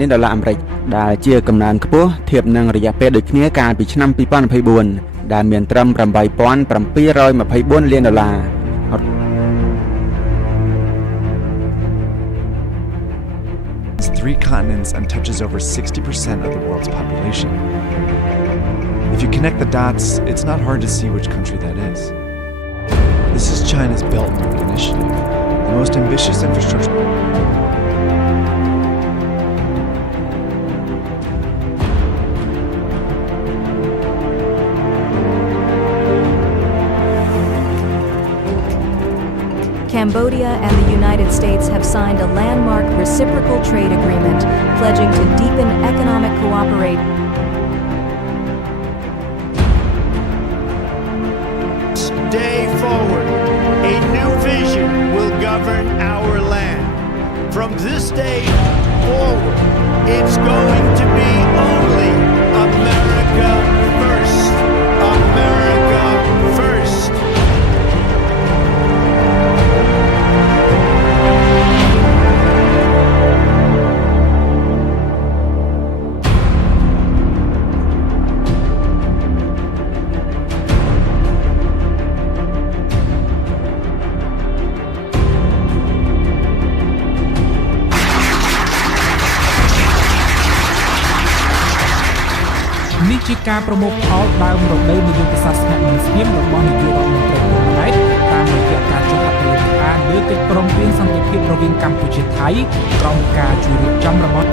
លានដុល្លារអាមេរិកដែលជាកំណើនខ្ពស់ធៀបនឹងរយៈពេលដូចគ្នាកាលពីឆ្នាំ2024ដែលមានត្រឹម8724លានដុល្លារ 3 continents and touches over 60% of the world's population. If you connect the dots, it's not hard to see which country that is. This is China's Belt and Road Initiative, the most ambitious infrastructure. Cambodia and the United States have signed a landmark reciprocal trade agreement, pledging to deepen economic cooperation. Day forward, a new vision will govern our land. From this day forward, it's going to be only America first. America first. This is ការប្រមូលផលដើមរដូវនៃយុទ្ធសាស្ត្រស្នាក់នឹងស្ងៀមរបស់នាយករដ្ឋមន្ត្រីហ៊ុនម៉ាណែតតាមរយៈការចុះហត្ថលេខាលើកិច្ចព្រមព្រៀងសន្តិភាពរវាងកម្ពុជាថៃក្រោមការជួយរៀបចំរបស់